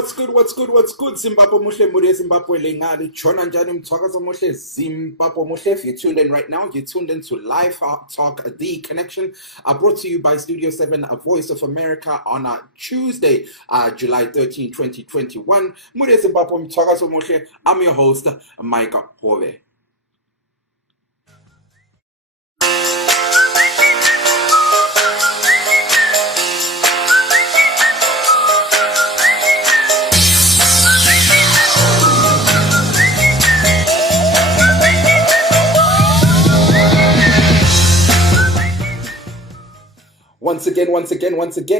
What's good, Zimbabwe muhle, mude Zimbabwe lengali, chona njani mthwakazo muhle, Zimbabwe muhle. If you're tuned in right now, you're tuned in to LiveTalk-The Connection, brought to you by Studio 7, a Voice of America on Tuesday, July 13, 2021. Mude Zimbabwe mthwakazo muhle. I'm your host, Mike Hove. Once again,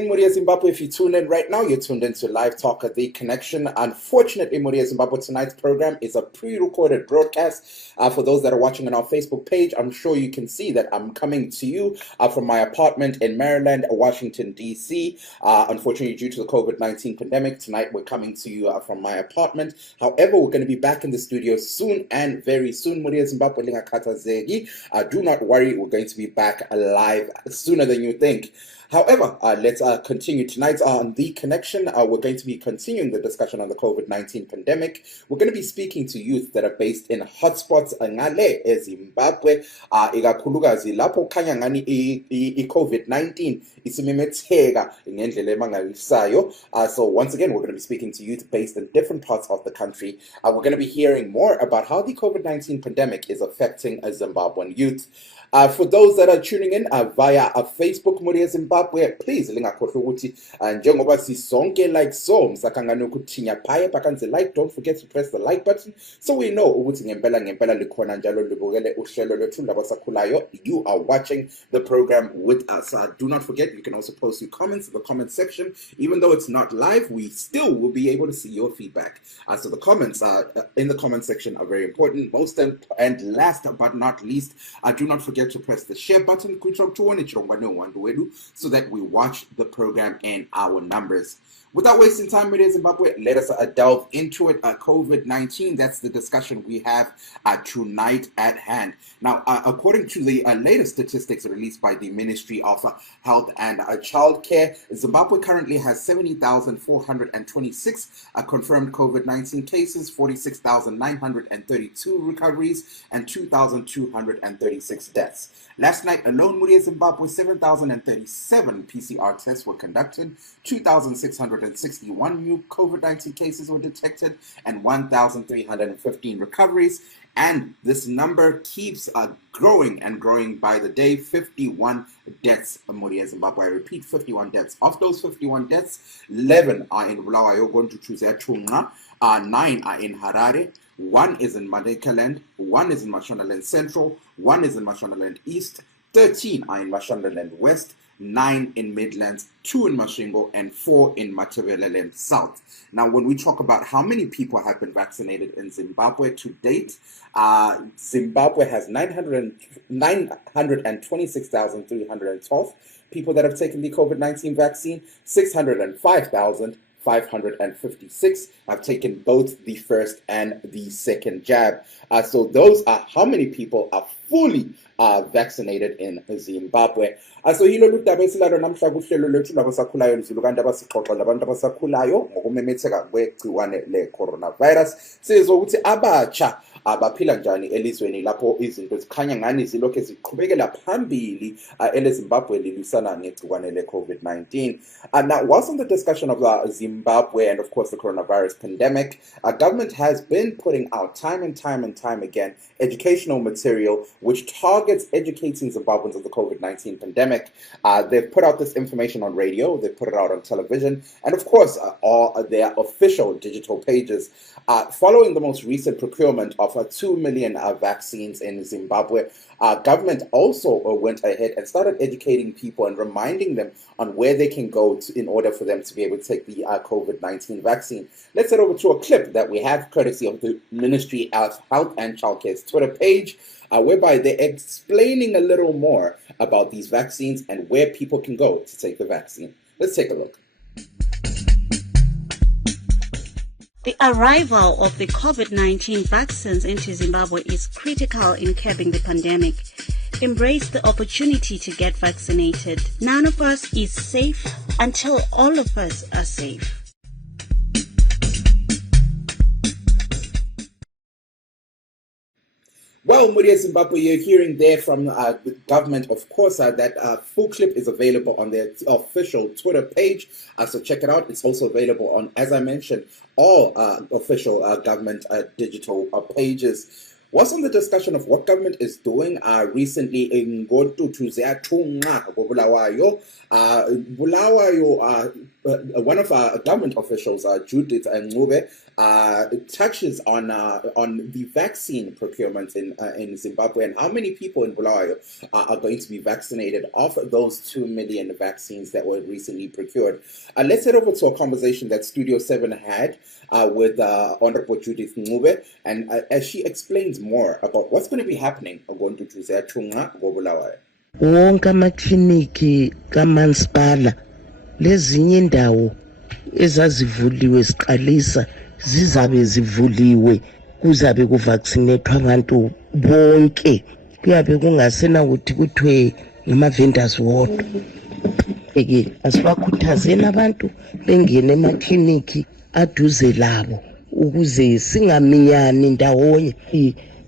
Muria Zimbabwe, if you tune in right now, you're tuned into Live Talk-The Connection. Unfortunately, Muria Zimbabwe, tonight's program is a pre-recorded broadcast. For those that are watching on our Facebook page, I'm sure you can see that I'm coming to you from my apartment in Maryland, Washington, D.C. Unfortunately, due to the COVID-19 pandemic, tonight we're coming to you from my apartment. However, we're going to be back in the studio soon and very soon. Muria Zimbabwe, do not worry, we're going to be back live sooner than you think. However, let's continue tonight on The Connection. We're going to be continuing the discussion on the COVID-19 pandemic. We're going to be speaking to youth that are based in hotspots ngale eZimbabwe, ikakhulukazi lapho khanya ngani i-COVID-19 isimemetheka ngendlela emangalisayo. So once again, we're going to be speaking to youth based in different parts of the country. We're going to be hearing more about how the COVID-19 pandemic is affecting Zimbabwean youth. For those that are tuning in via Facebook, Muria Zimbabwe, please lingakhohlwa ukuthi njengoba sisonke like so msakangana ukuthinya phaya bakanze like, don't forget to press the like button so we know ukuthi ngempela likhona njalo libukele uhlelo lwethu labasakhulayo. You are watching the program with us. Do not forget, you can also post your comments in the comment section. Even though it's not live, we still will be able to see your feedback. So the comments in the comment section are very important. Most and last but not least, do not forget to press the share button so that we watch the program in our numbers. Without wasting time with Zimbabwe, let us delve into it. COVID-19, that's the discussion we have tonight at hand. Now, according to the latest statistics released by the Ministry of Health and Child Care, Zimbabwe currently has 70,426 confirmed COVID-19 cases, 46,932 recoveries, and 2,236 deaths. Last night alone, Muria Zimbabwe, 7,037 PCR tests were conducted, 2,661 new COVID-19 cases were detected, and 1,315 recoveries. And this number keeps growing and growing by the day. 51 deaths, Muria Zimbabwe. I repeat, 51 deaths. Of those 51 deaths, 11 are in Bulawayo, going to choose 9 are in Harare, 1 is in Madekaland, 1 is in Mashonaland Central, 1 is in Mashonaland East, 13 are in Mashonaland West, 9 in Midlands, 2 in Masvingo, and 4 in Matabeleland South. Now, when we talk about how many people have been vaccinated in Zimbabwe to date, Zimbabwe has 926,312 people that have taken the COVID-19 vaccine, 605,556 have taken both the first and the second jab. So those are how many people are fully vaccinated in Zimbabwe. So hilo ludaba esilalo namhla kuhlelo lwethu labasakhulayo lizulukanti abasixoxa labantu abasakhulayo ngokumemetheka kwegciwane le-coronavirus. Sizwa ukuthi abatsha abaphila njani elizweni lapho izinto zikhanya ngani zilokhu ziqhubekela phambili eleZimbabwe lilwisana negciwane le-COVID-19. Now, whilst on the discussion of Zimbabwe and of course the coronavirus pandemic, government has been putting out time and time again educational material which targets educating Zimbabweans of the COVID-19 pandemic. They've put out this information on radio, they've put it out on television, and of course all their official digital pages. Following the most recent procurement of 2 million vaccines in Zimbabwe, government also went ahead and started educating people and reminding them on where they can go in order for them to be able to take the COVID-19 vaccine. Let's head over to a clip that we have courtesy of the Ministry of Health and Child Care's Twitter page, whereby they're explaining a little more about these vaccines and where people can go to take the vaccine. Let's take a look. The arrival of the COVID-19 vaccines into Zimbabwe is critical in curbing the pandemic. Embrace the opportunity to get vaccinated. None of us is safe until all of us are safe. Well, Muria Zimbabwe, you're hearing there from the government, of course, that full clip is available on their official Twitter page. So check it out. It's also available on, as I mentioned, all official government digital pages. Was on the discussion of what government is doing recently in Gontu Tuzeatunga, Bulawayo. Bulawayo, one of our government officials, Judith Ngube, touches on the vaccine procurement in Zimbabwe and how many people in Bulawayo are going to be vaccinated of those 2 million vaccines that were recently procured. Let's head over to a conversation that Studio 7 had with Honorable Judith Ngube, and as she explains more about what's going to be happening going to Tuzeatunga, Bulawayo. Wonke amakliniki kamasipala lezinye indawo ezazivuliwe siqalisa zizabe zivuliwe kuzabe kuvaccinate abantu bonke kuyabe kungasena ukuthi kuthiwe ngama-vendors wodwa asibakhuthazeni abantu bengene emakliniki aduze labo ukuze singaminyani ndawonye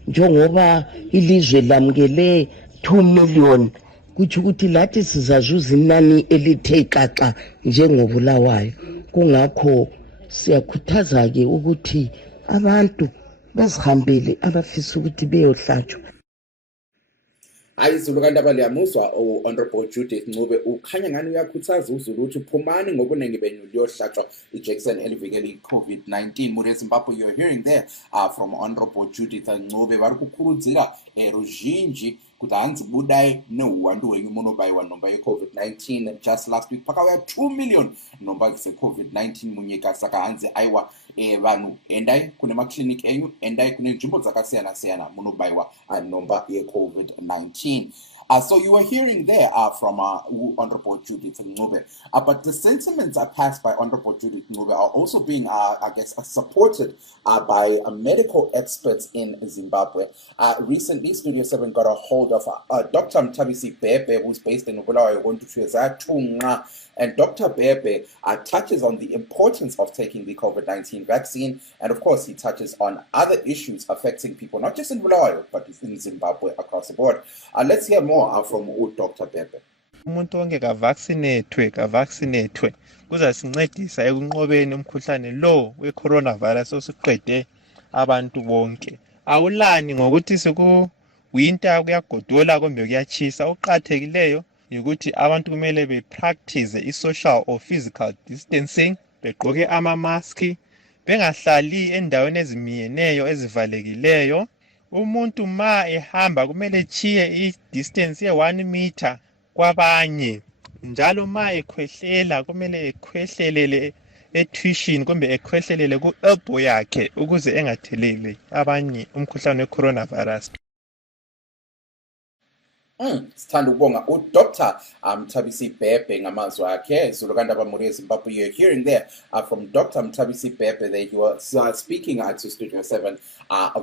njengoba ilizwe lamukele 2 million kuthi ukuthi lathi sizazuza inani elithe xaxa njengobulawayo kungakho siyakhuthaza ke ukuthi abantu bazihambele abafisa ukuthi beyohlatshwa. Ayizulu kanti abaliyamuzwa Honorable Judith Ngube ukhanya ngani uyakhuthaza uzulu ukuthi phumani ngobuningi benu liyohlatshwa ijekiseni elivikela i-COVID-19. Muria Zimbabwe, you're hearing there from Honorable Judith Ngube vari kukurudzira ruzhinji kuti hanzi budai neuwandu hwenyu munobayiwa nhomba ye-COVID-19. Just last week pakauya 2 million nhomba dze-COVID-19 munyika, saka hanzi aiwa vanhu endai kune makliniki enyu, endai kune nzvimbo dzakasiyana-siyana munobayiwa nhomba ye-COVID-19. So you were hearing there from Honorable Judith Ngube, but the sentiments passed by Honorable Judith Ngube are also being, I guess, supported by medical experts in Zimbabwe. Recently, Studio 7 got a hold of Dr. Mtabisi Bebe, who's based in Bulawayo, and Dr. Bebe touches on the importance of taking the COVID-19 vaccine, and of course, he touches on other issues affecting people, not just in Bulawayo, but in Zimbabwe across the board. Let's hear more from Dr. Bebe. Umuntu onke kavaccinate kuzasincedisa ekunqobeni umkhuhlane lo we-coronavirus osuqede abantu bonke. Awulani ngokuthi winter kuyagodola kumbe kuyachisa. Okuqakathekileyo ukuthi abantu kumele be-practice i-social or physical distancing, begqoke ama-maski, bengahlali endaweni ezimiyeneyo ezivalekileyo. Umuntu ma ehamba kumele echiye i-distance ye-1 meter kwabanye. Njalo ma ekhwehlela kumele ekhwehlelele etuition kumbe ekhwehlelele ku-elbow yakhe ukuze engatheleli abanye umkhuhlane we-coronavirus. Sithanda ukubonga uDr. Mtabisi Bebe ngamazwi akhe. Zulu kanti abamuria Zimbabwe, you're hearing there from Dr. Mtabisi Bebe. There he was speaking to Studio 7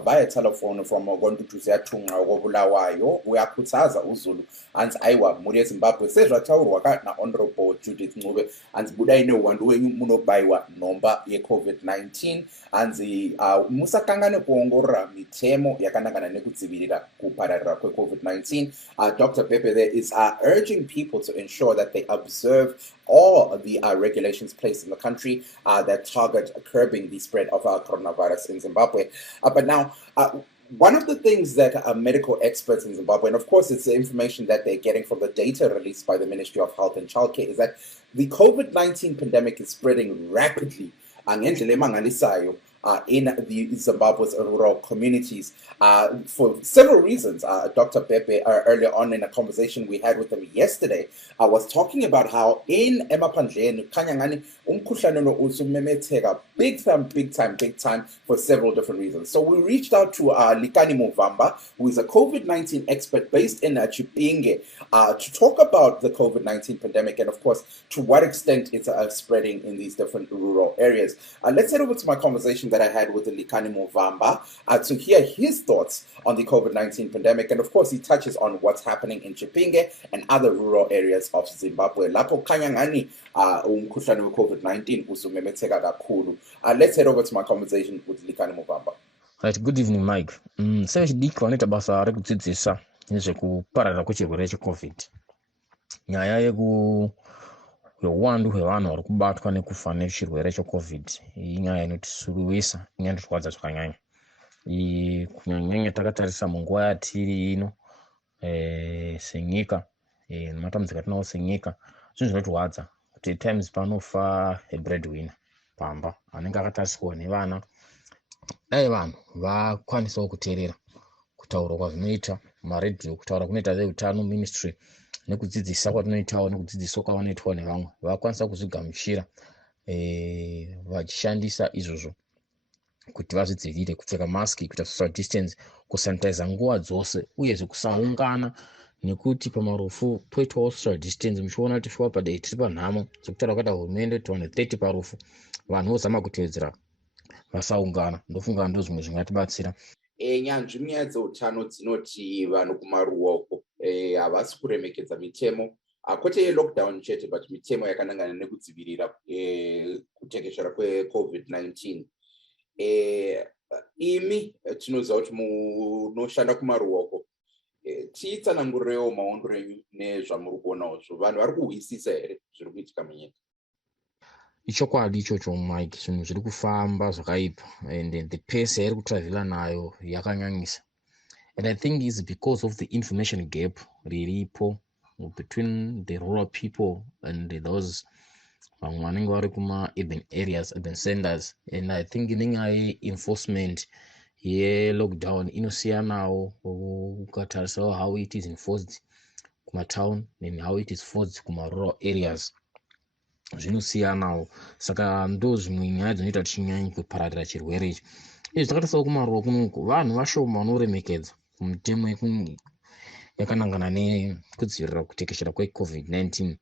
via telephone from Gontu Tuzeatunga Bulawayo. Uyakhuthaza uzulu anzi aiwa muria Zimbabwe sezvataurwa na Honorable Judith Ngube anzi budai neuwandu wenyu munobayiwa nhomba ye-COVID-19 anzi musakangane kuongorora mitemo yakanangana nekudzivirira kupararira kwe-COVID-19. Dr. Bebe there is urging people to ensure that they observe all the regulations placed in the country that target curbing the spread of coronavirus in Zimbabwe. But now, one of the things that medical experts in Zimbabwe, and of course it's the information that they're getting from the data released by the Ministry of Health and Childcare, is that the COVID-19 pandemic is spreading rapidly in the Zimbabwe's rural communities for several reasons. Dr. Pepe, earlier on in a conversation we had with him yesterday, was talking about how in Emaphandleni, Kanyangani, umkhuhlane lo usumemetheka big time for several different reasons. So we reached out to Likani Muvamba, who is a COVID-19 expert based in Chipinge, to talk about the COVID-19 pandemic and, of course, to what extent it's spreading in these different rural areas. Let's head over to my conversation that I had with Likani Muvamba to hear his thoughts on the COVID-19 pandemic. And, of course, he touches on what's happening in Chipinge and other rural areas of Zimbabwe. Lapho Kanyangani umkhuhlane we COVID-19 usumemetheka kakhulu. Let's head over to my conversation with Likani Muvamba. Right, good evening Mike. Sevechidiki vanoita basa rekudzidzisa nezvekupararira kwechirwere cheCovid. Nyaya yeuwandu hwevanhu vari kubatwa nekufa nechirwere cheCovid inyaya inotishuruwisa, inyaya inotirwadza zvakanyanya. Kunyanya takatarisa munguva yatiri ino senyika, nematambudziko atinawo senyika, zvinhu zvinotirwadza kuti times panofa breadwinner pamba anenge akatariswa nevana. Dai vanhu vakwanisawo kuteerera kutaura kwazvinoita maredhiyo, kutaura kunoita veutano ministry, nekudzidzisa kwatinoitawo nekudzidziswa kwavanoitwa nevamwe, vakwanisa kuzvigamuchira vachishandisa izvozvo kuti vazvidzivirire, kupfeka maski, kuita social distance, kusanitiza nguva dzose, uyezve kusaungana, nekuti pamarufu poitwawo social distance. Muchiona kuti shuwa padai tiri panhamo dzokutaura kwata hurumende tiwane 30 parufu, vanhu vozama kutevedzera vasaungana. Ndofunga ndo zvimwe zvingatibatsira. Nyanzvi munyaya dzeutano dzinoti vanhu kumaruoko havasi kuremekedza mitemo, kwete lockdown chete, but mitemo yakanangana nekudzivirira kutekeshera kweCovid-19. Imi tinoziva kuti munoshanda kumaruoko, titsanangurirewo maondo enyu nezvamuri kuonawozvo. Vanhu vari kuhwisisa here zviri kuitika munyika? Ichokwadi ichocho Mike, zvinhu zviri kufamba zvakaipa, and the pace yairi kutravela nayo yakanyanyisa. And I think it's because of the information gap riripo between the rural people and those vanenge vari kuma urban areas, urban centers. And I think inenyaya enforcement ye-lockdown inosiyanawo ukatarisawo how it is enforced kumatown and how it is enforced kuma-rural areas. Zvinosiyanawo, saka ndo zvimwe nyaya dzinoita tichinyanya kupararira chirwere ichi. Izvi takatarisawo kumaruwa kunoku, vanhu vashoma vanoremekedza mitemo yakanangana nekudzivirira kutekeshera kweCovid-19,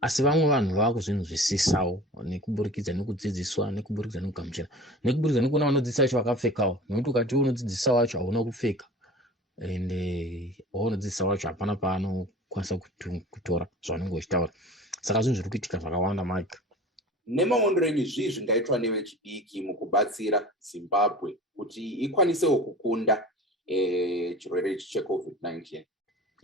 asi vamwe vanhu vaakuzvinzwisisawo nekuburikidza nekudzidziswa, nekuburikidza nekugamuchira, nekuburikidza nekuona vanodzidzisa vacho vakapfekawo, nekuti ukati unodzidzisa wacho hauna kupfeka, and waunodzidzisa wacho hapana paanokwanisa kutora zvavanenge vachitaura. Saka zvinhu zviri kuitika zvakawanda Mike. Nemaondo enyu zvii zvingaitwa nevechidiki mukubatsira Zimbabwe kuti ikwanisewo kukunda chirwere ichi cheCovid-19?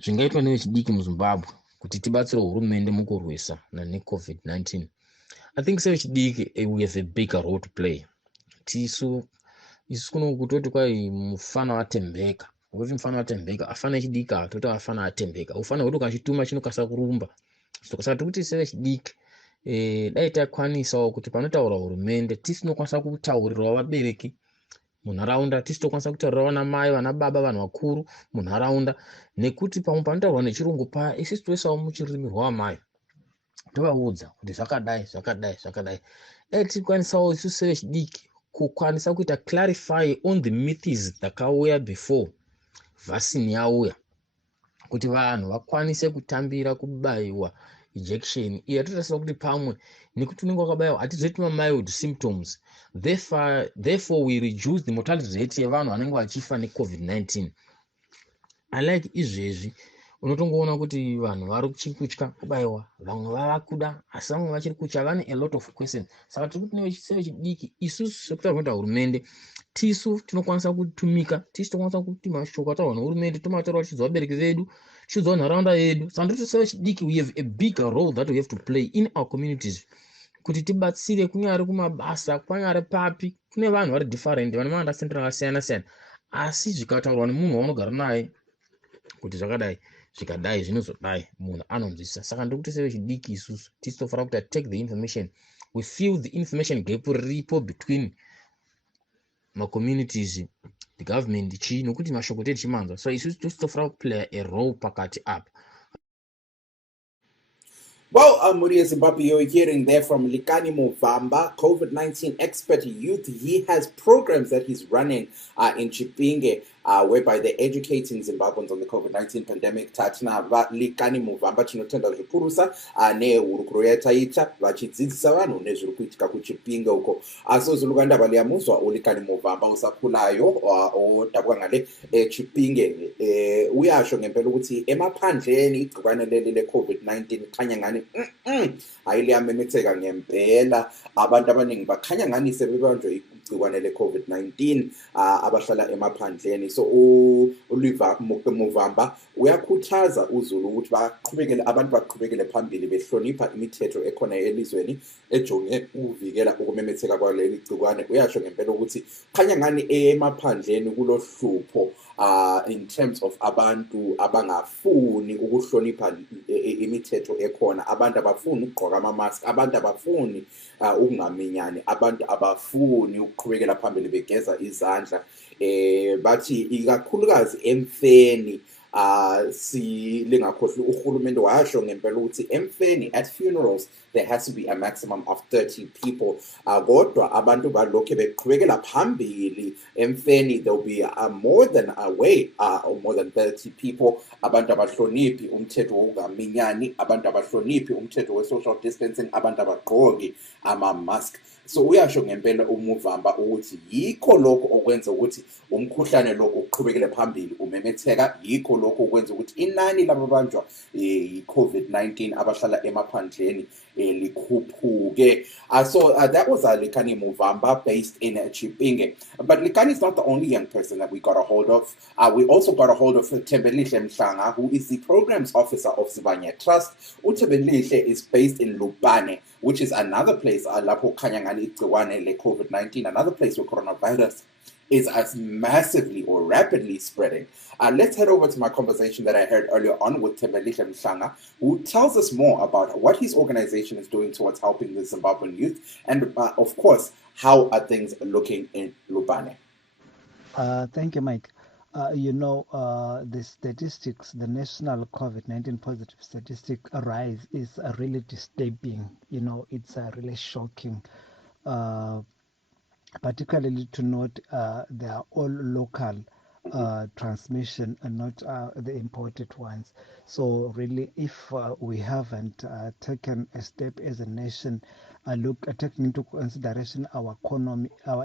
Zvingaitwa nevechidiki muZimbabwe kuti tibatsire hurumende mukurwisa neCovid-19. I think sevechidiki we have a bigger role to play. Isu kuno kutoti kwai mufana watembeka, kuti mufana watembeka, afana echidiki atoti afana atembeka, ufana kuti ukachituma chinokasa kurumba. Saka kuti sevechidiki dai takwanisawo kuti panotaura hurumende tisinokwanisa kutaurirawo vabereki munharaunda, tisitokwanisa kutaurira vana mai, vana baba, vanhu vakuru munharaunda, nekuti pamwe panotaurwa nechirungu paya isusu toisawo muchirurimi rwavamai tovaudza kuti zvakadai. Dai tikwanisawo isusu sevechidiki kukwanisa kuita clarify on the myths dzakauya before vaccine yauya, kuti vanhu vakwanise kutambira kubayiwa injection iyo totasira kuti pamwe nekuti unenge wakabayiwa hatizoiti mild symptoms, therefore we reduce the mortality rate yevanhu vanenge vachifa neCovid-19. Unlike izvezvi unotongoona kuti vanhu vari kutya kubayiwa, vamwe vava kuda, asi vamwe vachiri kutya, vane a lot of questions. Saka tiri kuti sevechidiki isusu sekutaura kunoita hurumende, tisu tinokwanisa kutumika, tisu tokwanisa kuti mashoko ataurwa nehurumende tomataura tichidza vabereki vedu, tichidza nharaunda yedu. Saka ndoti sevechidiki we have a bigger role that we have to play in our communities, kuti tibatsire kunyari kumabasa, kwanyari papi, kune vanhu vari different, vane maunderstanding akasiyana-siyana, asi zvikataurwa nemunhu waunogara naye kuti zvakadai zvikadai zvinozodai, munhu anonzwisisa. Saka ndikuti sevechidiki isusu tisitofanira kuti take the information, we feel the information gap riripo between ma-communities, the government chii, nokuti mashoko tedu chimanzwa. So isusu tisitofanira kuplaya a role pakati apa. Well, Muri Zimbabwe, you're hearing there from Likani Muvamba, COVID-19 expert youth. He has programs that he's running in Chipinge, whereby they're educating Zimbabweans on the COVID-19 pandemic. Tatina Likani Muvamba chinotenda zvipurusa nehurukuro yataita vachidzidzisa vanhu nezviri kuitika kuChipinge uko. Azozulukanda valiamuzwa ulikani Muvamba usakulayo otapwa ngale Chipinge. Uyasho ngempela ukuthi emaphandleni igcikwane leli le-COVID-19 khanya ngani ayiliyamemetheka ngempela. Abantu abaningi bakhanya ngani sebebanjwe igciwane le-COVID-19 abahlala emaphandleni. So uLivamva uyakhuthaza uZulu ukuthi abantu baqhubekele phambili behlonipha imithetho ekhona elizweni ejonge ukuvikela ukumemetheka kwaleli gciwane. Uyasho ngempela ukuthi khanya ngani emaphandleni kulohlupho in terms of abantu abangafuni ukuhlonipha imithetho ekhona, abantu abafuni ukugqoka ama-mask, abantu abafuni ukungaminyani, abantu abafuni ukuqhubekela phambili begeza izandla. Bathi ikakhulukazi emfeni lingakhohlwa uhulumende washo ngempela ukuthi emfeni at funerals there has to be a maximum of 30 people. Kodwa abantu balokhe beqhubekela phambili emfeni, there'll be more than 30 people. Abantu abahloniphi umthetho wokungaminyani, abantu abahloniphi umthetho we-social distancing, abantu abagqoki ama-mask. So uyasho ngempela uMuvamba ukuthi yikho lokho okwenza ukuthi umkhuhlane lo uqhubekele phambili umemetheka, yikho lokho okwenza ukuthi inani lababanjwa i-COVID-19 abahlala emaphandleni likhuphuke. So that was Likani Muvamba based in Chipinge. But Likani is not the only young person that we got a hold of. We also got a hold of Thembelihle Mhlanga, who is the programs officer of Zimbabwean Trust. Thembelihle is based in Lupane, which is another place, lapho khanyangani igciwane le-COVID-19, another place where coronavirus is as massively or rapidly spreading. Let's head over to my conversation that I heard earlier on with Thembelihle Mhlanga, who tells us more about what his organization is doing towards helping the Zimbabwean youth, and of course, how are things looking in Lupane. Thank you, Mike. The statistics, the national COVID-19 positive statistic rise is really disturbing. It's really shocking. Particularly to note, they are all local transmission and not the imported ones. So really, if we haven't taken a step as a nation, taking into consideration our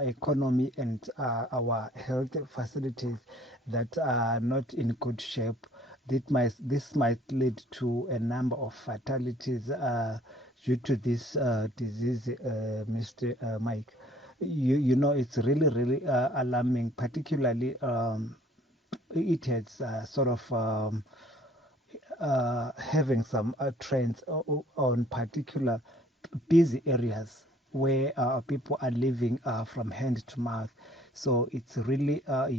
economy and our health facilities that are not in good shape, this might lead to a number of fatalities due to this disease, Mr. Mike. It's really alarming. Particularly, it has sort of having some trends on particular busy areas where people are living from hand to mouth. So it's really a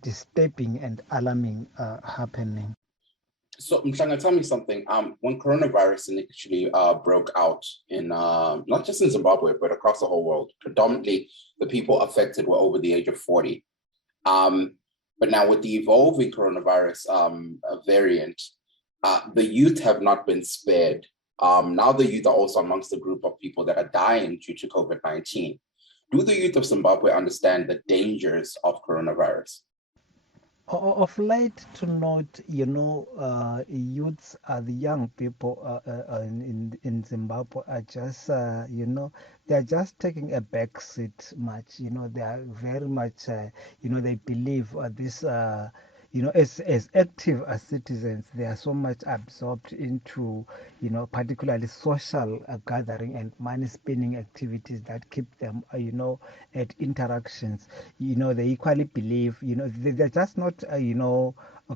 disturbing and alarming happening. So, Mhlanga, tell me something. When coronavirus initially broke out in not just in Zimbabwe, but across the whole world, predominantly the people affected were over the age of 40. But now with the evolving coronavirus variant, the youth have not been spared. Now the youth are also amongst the group of people that are dying due to COVID-19. Do the youth of Zimbabwe understand the dangers of coronavirus? Of late to note, youths, the young people in Zimbabwe are just, they're just taking a back seat much. They are very much, they believe this, as active as citizens, they are so much absorbed into, particularly social gathering and money spending activities that keep them, at interactions. They equally believe, they're just not,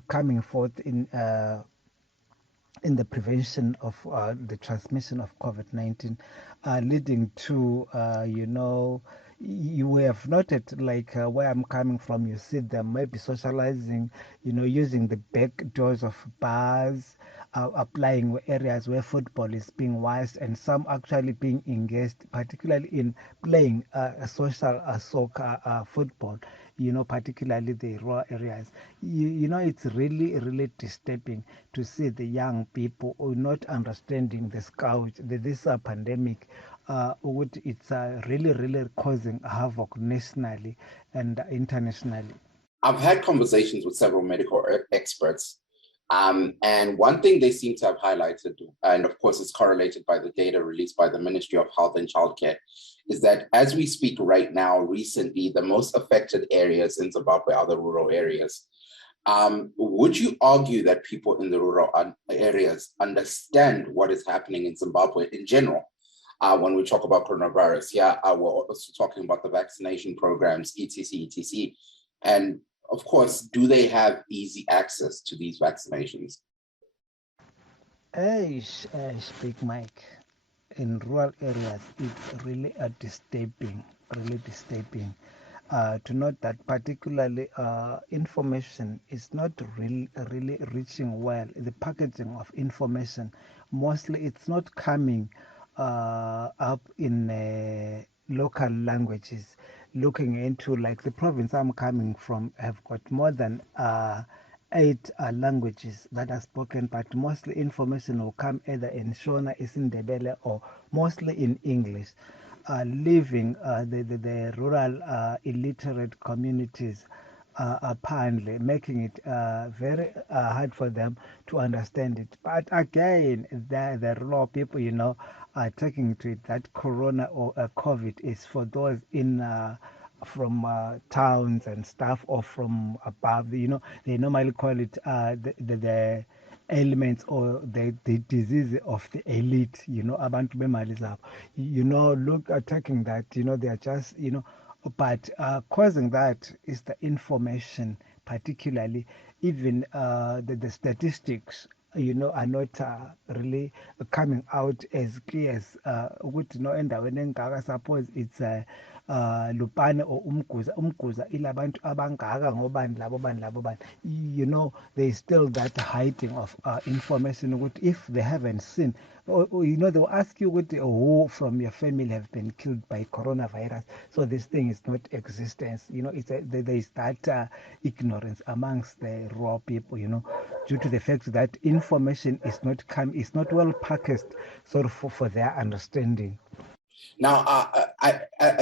coming forth in the prevention of the transmission of COVID-19, leading to, you have noted, like where I'm coming from, you see them maybe socializing, using the back doors of bars, applying areas where football is being watched, and some actually being engaged, particularly in playing social soccer, football, particularly the rural areas. It's really disturbing to see the young people not understanding the scourge, this pandemic. It's really causing havoc nationally and internationally. I've had conversations with several medical experts, and one thing they seem to have highlighted, and of course it's correlated by the data released by the Ministry of Health and Childcare, is that as we speak right now, recently, the most affected areas in Zimbabwe are the rural areas. Would you argue that people in the rural areas understand what is happening in Zimbabwe in general? when we talk about coronavirus. Yeah, we're also talking about the vaccination programs, etc., etc. And of course, do they have easy access to these vaccinations? Big Mike. In rural areas, it's really disturbing, to note that particularly information is not really reaching well. The packaging of information, mostly it's not coming up in local languages. Looking into like the province I'm coming from have got more than 8 languages that are spoken, but mostly information will come either in Shona, Isindebele, or mostly in English. Leaving the rural illiterate communities apparently making it very hard for them to understand it. But again, the rural people, are taking to it that corona or COVID is for those in from towns and stuff, or from above. They normally call it the ailments or the disease of the elite, abantu bemali zabo. Look, attacking that, they are just, but causing that is the information, particularly even the statistics, are not really coming out as clear as ukuthi endaweni engaka, suppose it's Lupane or umguza ilabantu abangaka ngobani labo bani. There's still that hiding of information. If they haven't seen, or they will ask you who from your family have been killed by coronavirus. So this thing is not existence. There is that ignorance amongst the raw people, due to the fact that information is not well packaged sort of for their understanding. Now,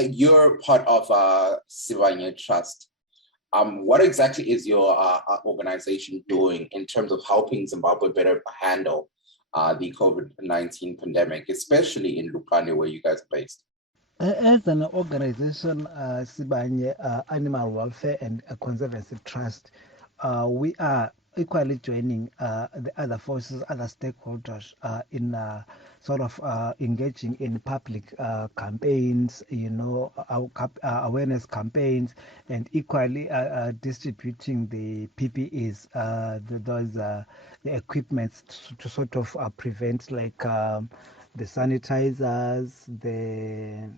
you're part of Zimbabwean Trust. What exactly is your organization doing in terms of helping Zimbabwe better handle the COVID-19 pandemic, especially in Lupane, where you guys are based? As an organization, Zimbabwean Animal Welfare and Conservancy Trust, we are equally joining the other forces, other stakeholders in sort of engaging in public campaigns, awareness campaigns, and equally distributing the PPEs, the equipments to sort of prevent, like the sanitizers, the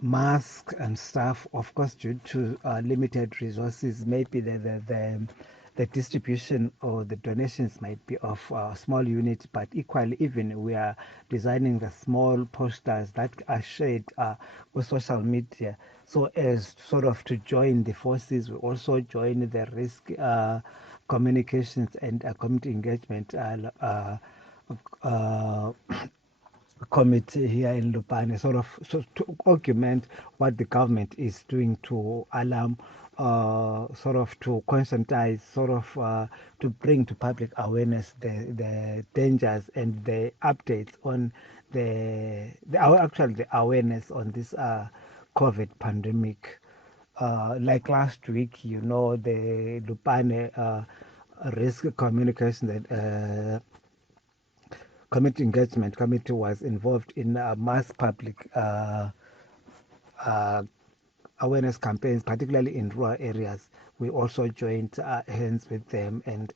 masks and stuff. Of course, due to limited resources, maybe the distribution or the donations might be of small units, but equally, even we are designing the small posters that are shared with social media, so as sort of to join the forces. We also join the risk communications and community engagement committee here in Lupane, sort of to augment what the government is doing to alarm, sort of to conscientize, sort of to bring to public awareness the dangers and the updates on the awareness on this COVID pandemic. Like last week, the Lupane risk communication that community engagement committee was involved in mass public awareness campaigns, particularly in rural areas. We also joined hands with them, and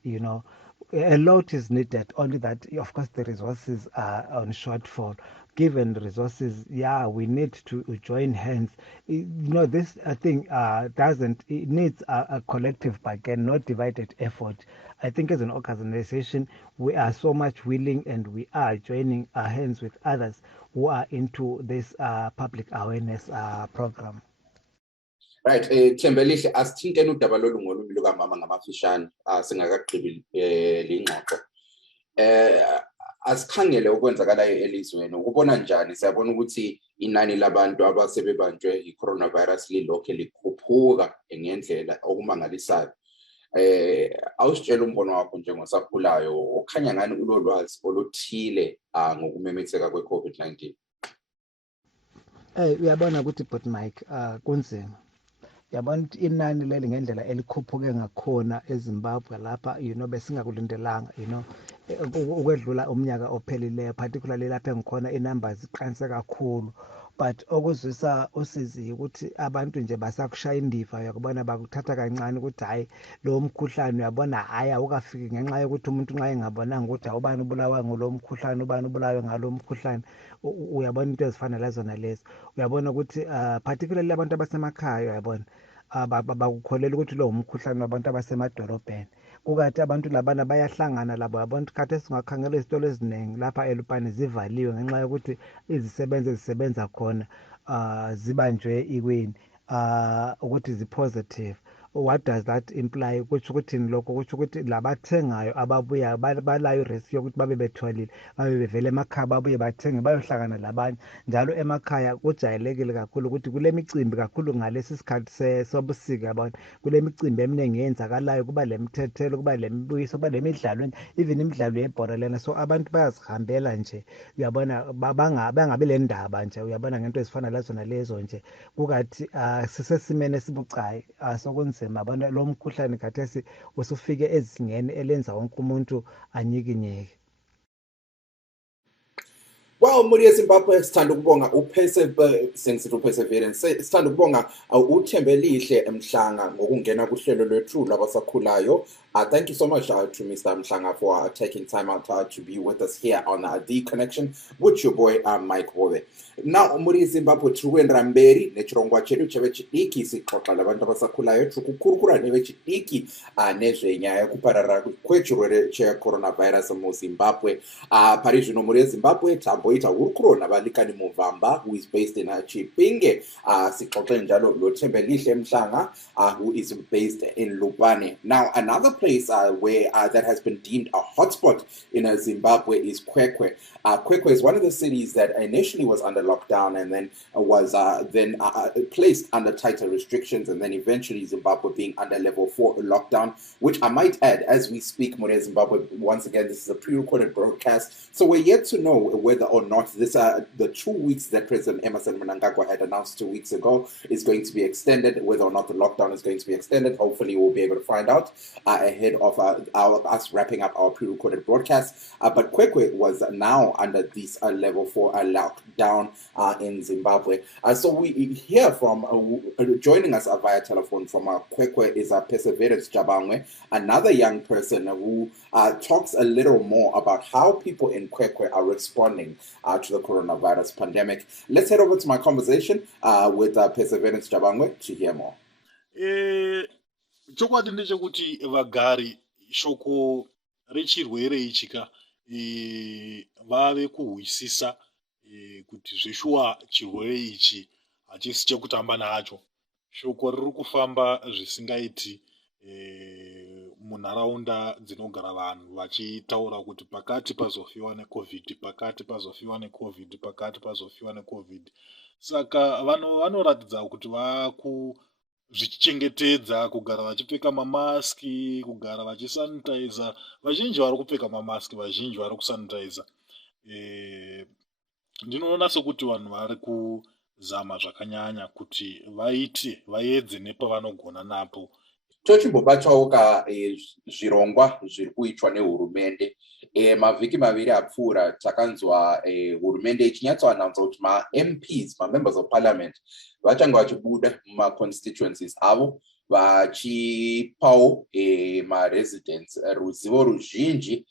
a lot is needed. Only that, of course, the resources are on shortfall. Given the resources, we need to join hands. This thing it needs a collective bargain, not divided effort. I think as an organization, we are so much willing, and we are joining our hands with others who are into this public awareness program. Right, Thembelihle, asithinteni udaba lolu ngolumi lukamama ngamafishane singakagqibi le ngxoxo. Asikhangele okwenzakalayo elizweni. Ukubona njani? Siyabona ukuthi inani labantu abasebebanjwe i-coronavirus lilokhe likhuphuka ngendlela okumangalisayo. Awusitshela umbono wakho njengosakhulayo, okhanya ngani ulolwazi oluthile ngokumemetheka kwe-COVID-19. Uyabona ukuthi but Mike kunzima. yabona ukuthi inani leli ngendlela elikhuphuke ngakhona eZimbabwe lapha besingakulindelanga ukwedlula umnyaka ophelileyo, particularly lapha engikhona inamba ziqanse kakhulu. But okuzwisa usizi ukuthi abantu nje basakushaya indiva, uyakubona bakuthatha kancane ukuthi hayi lo mkhuhlane uyabona hayi awukafiki, ngenxa yokuthi umuntu nxa engabonanga ukuthi ubani ubulawa ngulo mkhuhlane, ubani ubulawe ngalo mkhuhlane. Uyabona into ezifana lezona lezo, uyabona ukuthi particularly abantu abasemakhaya, uyabona bakukholela ukuthi lo umkhuhlane wabantu abasemadolobheni, kukathi abantu labana bayahlangana labo. Yabona ukuthi khathesi singakhangela izitolo eziningi lapha eLupane zivaliwe ngenxa yokuthi izisebenzi ezisebenza khona zibanjwe ukuthi zi-positive. What does that imply? Kutsho ukuthini lokho? Kutsho ukuthi labathengayo ababuyayo balayo risk yokuthi babe betholile, babe bevele emakhaya babuye bathenge bayohlangana labanye. Njalo emakhaya kujayelekile kakhulu ukuthi kule micimbi, kakhulu ngalesi sikhathi sobusika, yabona kule micimbi eminingi eyenzakalayo, kuba le mthethelo, kuba le mibuyiso, kuba le midlalo, even imidlalo yebhola lena. So abantu bayazihambela nje, uyabona, bangabi le ndaba nje, uyabona, ngento ezifana lazona lezo nje, kukathi sisesimeni esibucayi sokunzima. Yabona lo mkhuhlane khathesi usufike ezingeni elenza wonke umuntu anyikinyeke. Well, Muria Zimbabwe sithanda ukubonga perseverance, sithanda ukubonga uThembelihle Mhlanga ngokungena kuhlelo lwethu labasakhulayo. Thank you so much to Mr. Mhlanga for taking time out to be with us here on The Connection with your boy Mike Hove. Now, Muria Zimbabwe truwen ramberi nechirongwa chedu chevechidiki sixoxa labantu abasakhulayo tikukurukura nevechidiki nezvenyaya kupararira kwechirwere checoronavirus muZimbabwe. Pari zvino Muria Zimbabwe tamboita hurukuro navalikani Muvamba, who is based in Chipinge. Sixoxe njalo noThembelihle Mhlanga, who is based in Lupane. Now, another place where that has been deemed a hotspot in Zimbabwe is Kwekwe. Kwekwe is one of the cities that initially was under lockdown and then was placed under tighter restrictions, and then eventually Zimbabwe being under level 4 lockdown, which I might add, as we speak, Muria Zimbabwe, once again, this is a pre-recorded broadcast, so we're yet to know whether or not this the 2 weeks that President Emmerson Mnangagwa had announced 2 weeks ago is going to be extended, whether or not the lockdown is going to be extended. Hopefully we'll be able to find out ahead of us wrapping up our pre-recorded broadcast. But Kwekwe was now under this level 4 lockdown in Zimbabwe. So we hear from, joining us via telephone from Kwekwe is Perseverance Jabangwe, another young person who talks a little more about how people in Kwekwe are responding to the coronavirus pandemic. Let's head over to my conversation with Perseverance Jabangwe to hear more. Chokwadi ndechekuti vagari shoko rechirwere ichika vave kuhwisisa kuti zveshuwa chirwere ichi hachisi chekutamba nacho. Shoko riri kufamba zvisingaiti munharaunda dzinogara vanhu vachitaura kuti pakati pazofiwa necovid, pakati pazofiwa necovid, pakati pazofiwa necovid. Saka vanoratidza kuti zvichichengetedza kugara vachipfeka mamaski, kugara vachisanitiza. Vazhinji vari kupfeka mamaski, vazhinji vari kusanitiza. Ndinoona sokuti vanhu vari kuzama zvakanyanya kuti vaedze nepavanogona napo. Tochimbobatsauka zvirongwa zviri kuitwa nehurumende. Mavhiki maviri apfuura takanzwa hurumende ichinyatsoannounce kuti ma-MPs, ma-members of parliament, vachanga vachibuda muma-constituencies avo vachipawo ma-residents ruzivo ruzhinji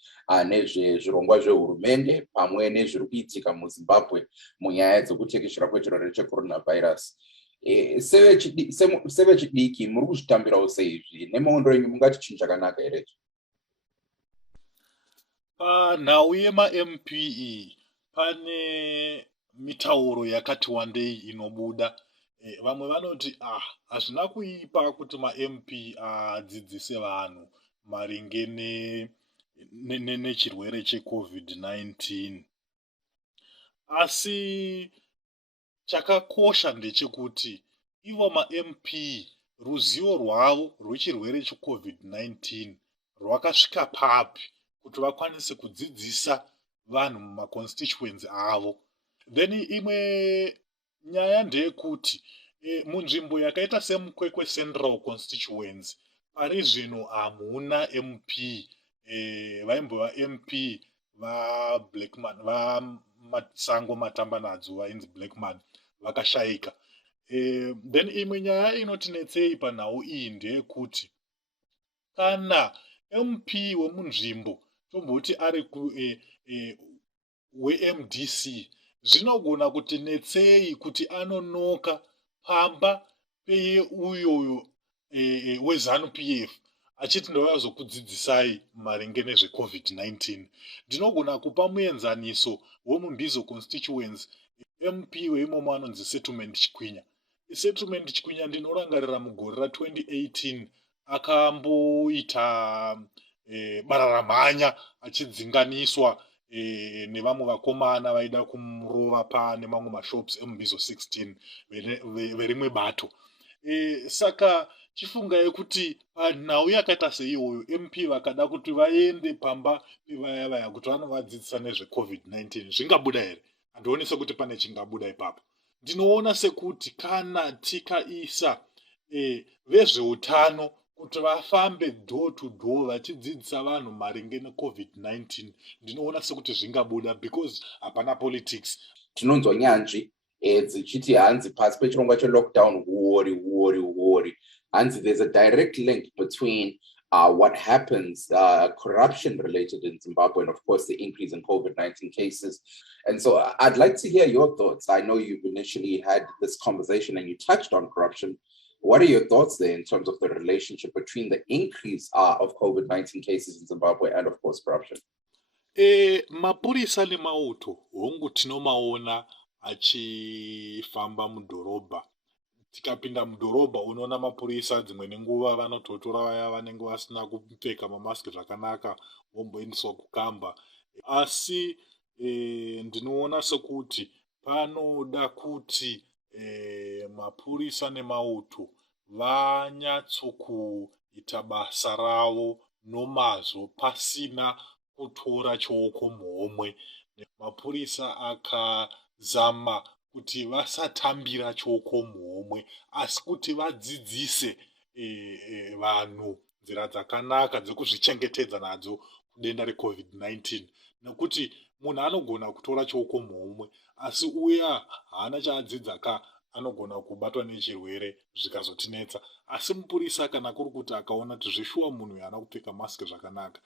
nezvezvirongwa zvehurumende pamwe nezviri kuitika muZimbabwe munyaya dzekutekeshera kwechirwere checoronavirus. Sevechidiki muri kuzvitambirawo seizvi, nemaondo enyu mungati chinhu chakanaka here? Panhau yema-MP pane mitauro yakati wandei inobuda. Vamwe vanoti hazvina kuipa kuti ma-MP adzidzise vanhu maringe nechirwere cheCovid-19. Asi chakakosha ndechekuti ivo ma-MP ruzivo rwavo rwechirwere cheCovid-19 rwakasvika papi kuti vakwanise kudzidzisa vanhu muma-constituency avo. Then imwe nyaya ndeyekuti munzvimbo yakaita semukwekwe central constituency pari zvino hamuna mp vaimbova mp vaBlackman vamasango matambanadzo vainzi Blackman vakashayika. Then imwe nyaya inotinetsei panhau iyi ndeyekuti kana mp wemunzvimbo tomboti ari weMDC zvinogona kutinetsei kuti anonoka pamba peye uyoyo weZANU-PF achiti ndauya kuzokudzidzisai maringe nezveCovid-19. Ndinogona kupa muenzaniso wemumbizo constituency mp weimomo anonzi Settlement Chikwinya. Settlement Chikwinya ndinorangarira mugore ra2018 akamboita bararamhanya achidzinganiswa nevamwe vakomana vaida kumurova pane mamwe mashops emumbizo 16 verimwe bato. Saka chifungai kuti panhau yakaita seiyoyo mp vakada kuti vaende pamba pevaya kuti vanovadzidzisa nezveCovid-19 zvingabuda here? Handioni sekuti pane chingabuda ipapo. Ndinoona sekuti kana tikaisa vezveutano kuti vafambe door to door vachidzidzisa vanhu maringe neCovid-19 ndinoona sekuti zvingabuda because hapana politics. Tinonzwa nyanzvi dzichiti hanzi pasi pechirongwa chelockdown worry. Hanzi there's a direct link between what happens, corruption related in Zimbabwe, and of course the increase in COVID-19 cases. And so I'd like to hear your thoughts. I know you've initially had this conversation and you touched on corruption. What are your thoughts there in terms of the relationship between the increase of COVID-19 cases in Zimbabwe and of course corruption? Mapurisa nemauto hongu tinomaona achifamba mudhorobha. Tikapinda mudhorobha unoona mapurisa dzimwe nenguva vanototora vaya vanenge vasina kupfeka mamaski zvakanaka vomboendeswa kukamba. Asi ndinoona sekuti panoda kuti mapurisa nemauto vanyatsokuita basa ravo nomazvo pasina kutora choko muhomwe. Mapurisa akazama kuti vasatambira choko muhomwe asi kuti vadzidzise vanhu nzira dzakanaka dzekuzvichengetedza nadzo kudenda reCovid-19. Nekuti munhu anogona kutora choko muhomwe asi uya haana chaadzidza anogona kubatwa nechirwere zvikazotinetsa. Asi mupurisa kana kuri kuti akaona kuti zvishuwa munhu haana kupfeka maski zvakanaka,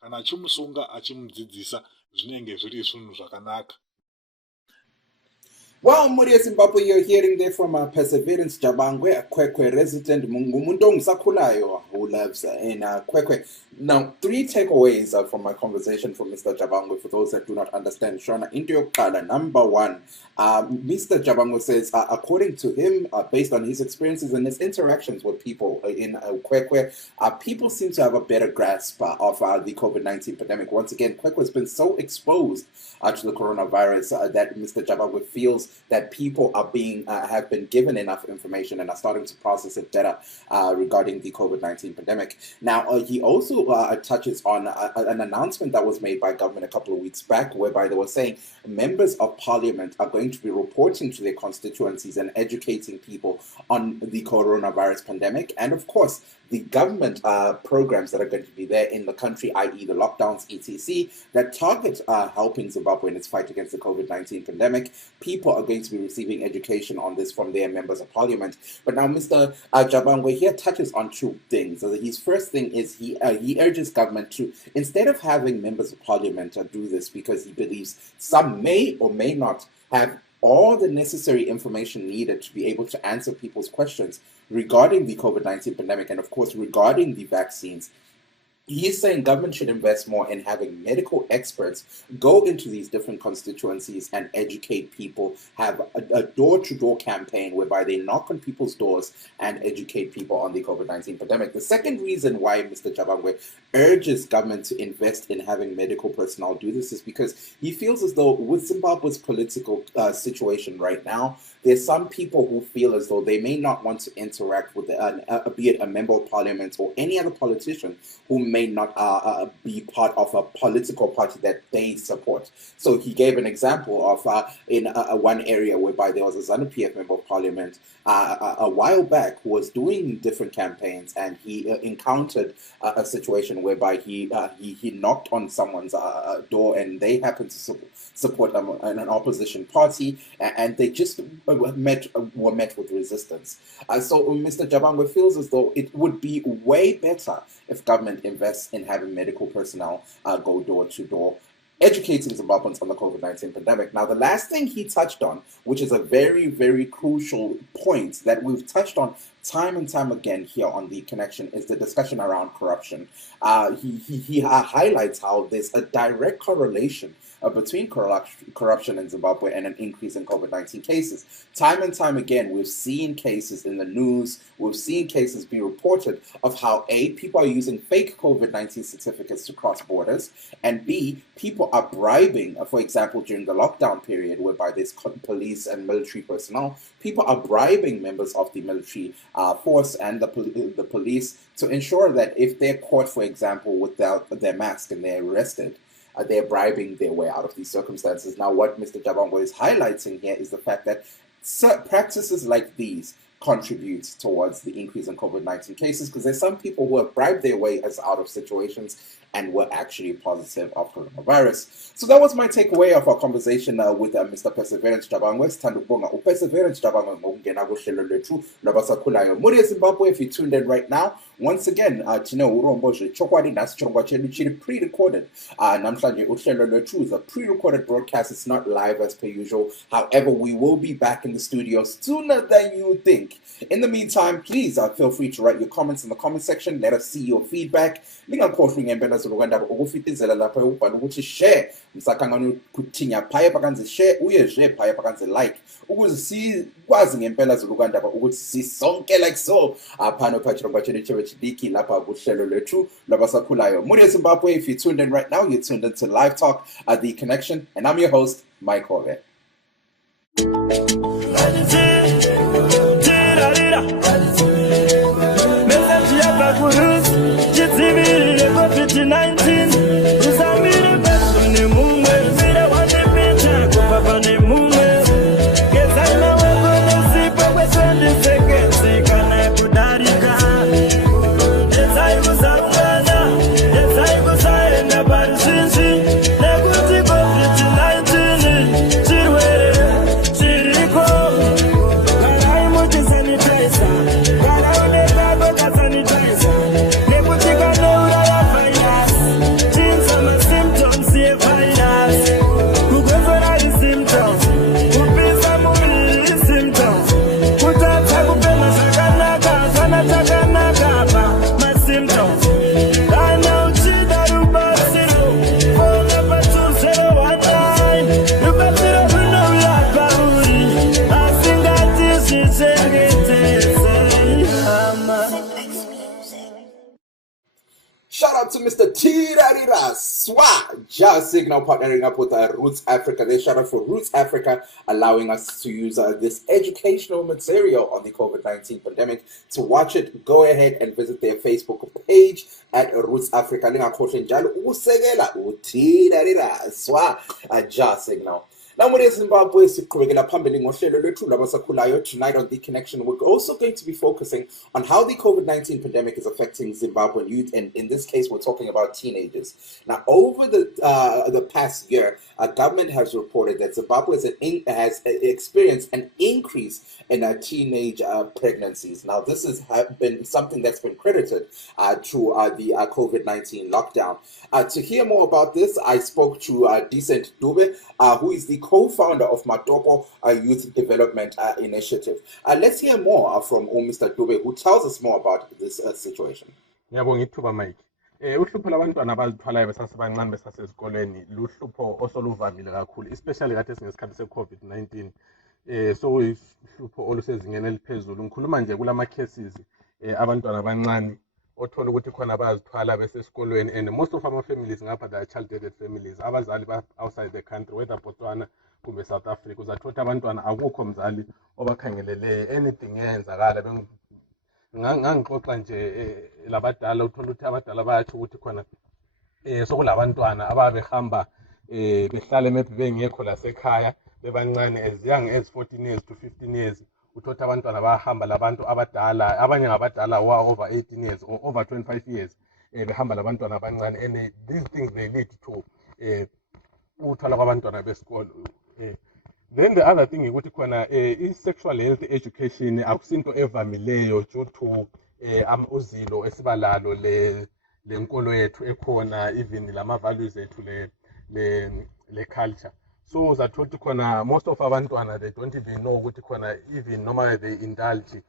kana achimusunga achimudzidzisa zvinenge zviri zvinhu zvakanaka. Well, Muria Zimbabwe, you're hearing there from Perseverance Jabangwe, a Kwekwe resident, Mungumundong Sakulayo, who lives in Kwekwe. Now, 3 takeaways from my conversation from Mr. Jabangwe, for those that do not understand. Shona, into your color. Number 1, Mr. Jabangwe says, according to him, based on his experiences and his interactions with people in Kwekwe, people seem to have a better grasp of the COVID-19 pandemic. Once again, Kwekwe has been so exposed to the coronavirus that Mr. Jabangwe feels that people are have been given enough information and are starting to process it better regarding the COVID-19 pandemic. Now, he also touches on an announcement that was made by government a couple of weeks back, whereby they were saying members of parliament are going to be reporting to their constituencies and educating people on the coronavirus pandemic. And of course, the government programs that are going to be there in the country, i.e. the lockdowns, etc., that target helping Zimbabwe in its fight against the COVID-19 pandemic. People are going to be receiving education on this from their members of parliament. But now Mr. Jabangwe here touches on 2 things. So his first thing is he urges government to, instead of having members of parliament do this, because he believes some may or may not have all the necessary information needed to be able to answer people's questions regarding the COVID-19 pandemic and, of course, regarding the vaccines. He's saying government should invest more in having medical experts go into these different constituencies and educate people, have a door-to-door campaign whereby they knock on people's doors and educate people on the COVID-19 pandemic. The second reason why Mr. Jabangwe urges government to invest in having medical personnel do this is because he feels as though with Zimbabwe's political situation right now, there's some people who feel as though they may not want to interact with, be it a member of parliament or any other politician who may not be part of a political party that they support. So he gave an example of in one area whereby there was a ZANU-PF member of parliament a while back who was doing different campaigns, and he encountered a situation whereby he knocked on someone's door, and they happened to support an opposition party, and they just were met with resistance. So Mr. Jabangwe feels as though it would be way better if government invests in having medical personnel go door to door, educating Zimbabweans on the COVID-19 pandemic. Now, the last thing he touched on, which is a very, very crucial point that we've touched on time and time again here on The Connection, is the discussion around corruption. He highlights how there's a direct correlation between corruption in Zimbabwe and an increase in COVID-19 cases. Time and time again, we've seen cases in the news, we've seen cases be reported of how A, people are using fake COVID-19 certificates to cross borders, and B, people are bribing, for example, during the lockdown period whereby there's police and military personnel, people are bribing members of the military force and the police to ensure that if they're caught, for example, without their mask and they're arrested, they're bribing their way out of these circumstances. Now, what Mr. Jabangwe is highlighting here is the fact that practices like these contribute towards the increase in COVID-19 cases, because there's some people who have bribed their way out of situations and were actually positive of coronavirus. So that was my takeaway of our conversation with Mr. Perseverance Jabangwe. Sithanda ukubonga uPerseverance Jabangwe ngokungena kuhlelo lwethu lwabasakhulayo. Muri Zimbabwe, if you tuned in right now, once again, uromboje chokwadi nasichongwa chenu chiri pre-recorded. Namhlanje uhlelo lwethu is a pre-recorded broadcast. It's not live as per usual. However, we will be back in the studio sooner than you think. In the meantime, please feel free to write your comments in the comment section. Let us see your feedback. Lingakhohlwa ngempela zolukandaba ukufitizela lapha ubhala ukuthi share msakangano kuthinya phaya pakanze share uye phaya pakanze like ukuze sikwazi ngempela zolukandaba ukuthi sisonke like so aphano phachirongwa chenu chebechidiki lapha kuhlelo lwethu labasakhulayo. Muri Zimbabwe, if you tuned in right now, you're tuned into Live Talk at The Connection, and I'm your host, Mike Hove. Shout out to Mr. Tirarira Swa Jazz Signal partnering up with Roots Africa. They shout out for Roots Africa, allowing us to use this educational material on the COVID-19 pandemic. To watch it, go ahead and visit their Facebook page at Roots Africa. Lingakhohlwa njalo ukusegela uTirarira Swa Jazz Signal. Now, muri Zimbabwe, siqhubekela phambili ngohlelo lwethu labasakhulayo. Tonight on The Connection, we're also going to be focusing on how the COVID-19 pandemic is affecting Zimbabwean youth, and in this case, we're talking about teenagers. Now, over the past year, government has reported that Zimbabwe has experienced an increase in teenage pregnancies. Now, this has been something that's been credited to the COVID-19 lockdown. To hear more about this, I spoke to Decent Dube, who is the co-founder of Matopo Youth Development Initiative. Let's hear more from Mr. Dube, who tells us more about this situation. Ngiyabonga ithuba Mike. Uhlupho labantwana abazithwalayo besasebancane besasesikoleni luhlupho osoluvamile kakhulu, especially kade singesikhathi se-COVID-19. So uhlupho olusezingeni eliphezulu. Ngikhuluma nje kulama cases abantwana abancane othola ukuthi khona bayazithwala besesikolweni, and most of our families ngapha they are child-headed families, abazali outside the country, whether Botswana kumbe South Africa. Uzathola ukuthi abantwana akukho mzali obakhangeleleyo, anything eyenzakala. Ngangixoxa nje labadala, uthola ukuthi abadala bayathi ukuthi khona sokulabantwana ababehamba behlale maybe bengekho lasekhaya bebancane, as young as 14 years to 15 years. Uthola abantwana bahamba labantu abadala, abanye ngabadala over 18 years or over 25 years, behamba labantwana abancane, and these things they lead to uthola kwabantwana besikolo. Then the other thing ukuthi khona i-sexual health education akusinto evamileyo due to uzilo esibalalo lenkolo yethu ekhona, even lama-values ethu le culture. So uzathola ukuthi khona most of abantwana they don't even know ukuthi khona even noma they indulge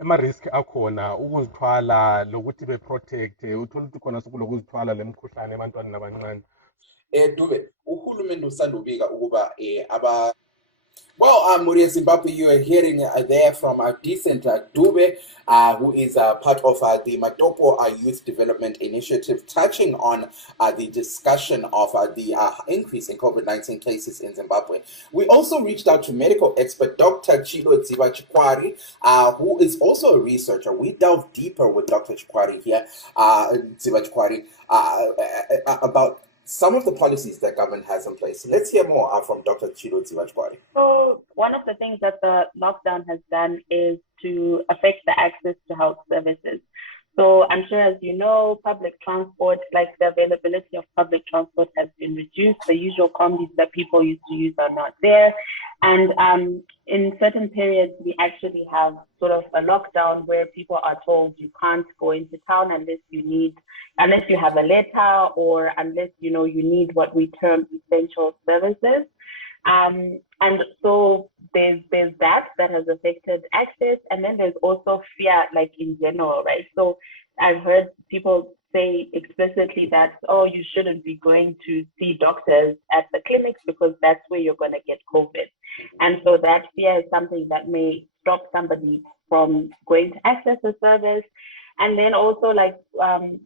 ama-risk akhona ukuzithwala lokuthi be-protect. Uthola ukuthi khona sokulokuzithwala le mkhuhlane ebantwaneni abancane. Dube, uhulumende usandubika ukuba well, Muria Zimbabwe, you are hearing there from a decent Dube, who is part of the Matopo Youth Development Initiative, touching on the discussion of the increase in COVID-19 cases in Zimbabwe. We also reached out to medical expert Dr. Chilo Chikwari, who is also a researcher. We delve deeper with Dr. Chikwari here, Chikwari, about some of the policies that government has in place. Let's hear more from Dr. Chilo Chikwari. So one of the things that the lockdown has done is to affect the access to health services. So I'm sure, as you know, public transport, like the availability of public transport has been reduced. The usual combis that people used to use are not there. And in certain periods, we actually have sort of a lockdown where people are told you can't go into town unless you have a letter, or unless you need what we term essential services. And so there's that has affected access, and then there's also fear, like in general, right? So I've heard people say explicitly that, oh, you shouldn't be going to see doctors at the clinics because that's where you're going to get COVID. And so that fear is something that may stop somebody from going to access the service. And then also, like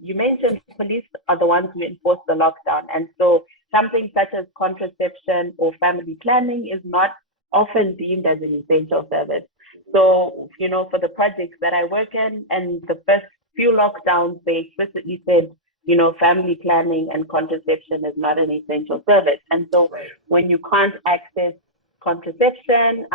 you mentioned, police are the ones who enforce the lockdown. And so something such as contraception or family planning is not often deemed as an essential service. So, for the projects that I work in, and the first few lockdowns, they explicitly said, family planning and contraception is not an essential service. And so when you can't access contraception,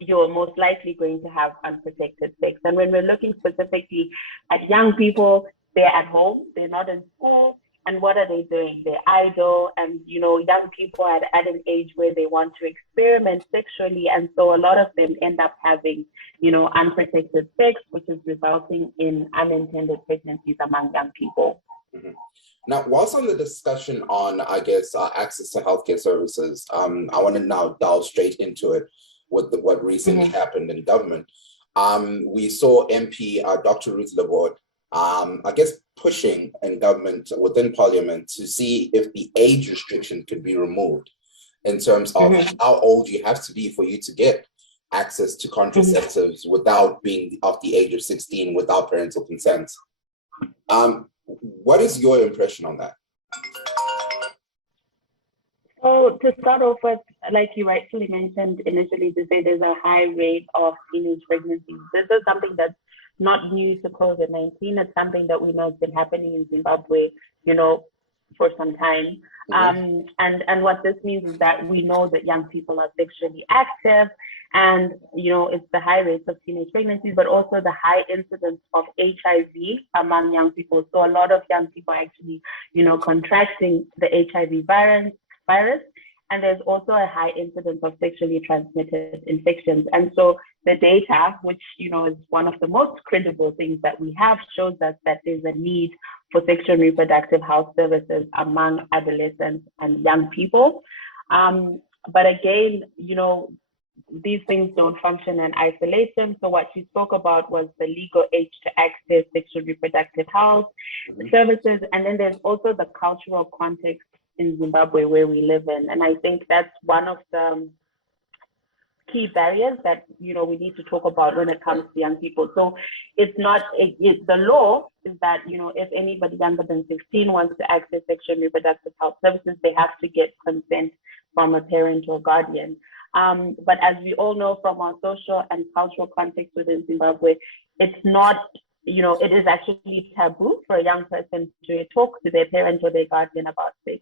you're most likely going to have unprotected sex. And when we're looking specifically at young people, they're at home, they're not in school. And what are they doing? They're idle, and young people are at an age where they want to experiment sexually, and so a lot of them end up having, unprotected sex, which is resulting in unintended pregnancies among young people. Mm-hmm. Now, whilst on the discussion on, access to healthcare services, I want to now delve straight into it with what recently happened in government. We saw MP Dr. Ruth Levord, pushing in government within parliament to see if the age restriction could be removed in terms of how old you have to be for you to get access to contraceptives without being of the age of 16 without parental consent. What is your impression on that? So to start off with, like you rightfully mentioned initially, to say there's a high rate of teenage pregnancies. This is something that's not new to COVID-19. It's something that we know has been happening in Zimbabwe, for some time. And what this means is that we know that young people are sexually active, and it's the high rates of teenage pregnancies, but also the high incidence of HIV among young people. So a lot of young people are actually, contracting the HIV virus. And there's also a high incidence of sexually transmitted infections. And so the data, which is one of the most credible things that we have, shows us that there's a need for sexual and reproductive health services among adolescents and young people. But again, these things don't function in isolation. So what you spoke about was the legal age to access sexual and reproductive health services. And then there's also the cultural context in Zimbabwe where we live in. And I think that's one of the key barriers that we need to talk about when it comes to young people. So it's not the law is that if anybody younger than 16 wants to access sexual and reproductive health services, they have to get consent from a parent or guardian. But as we all know from our social and cultural context within Zimbabwe, it's not, it is actually taboo for a young person to talk to their parent or their guardian about sex.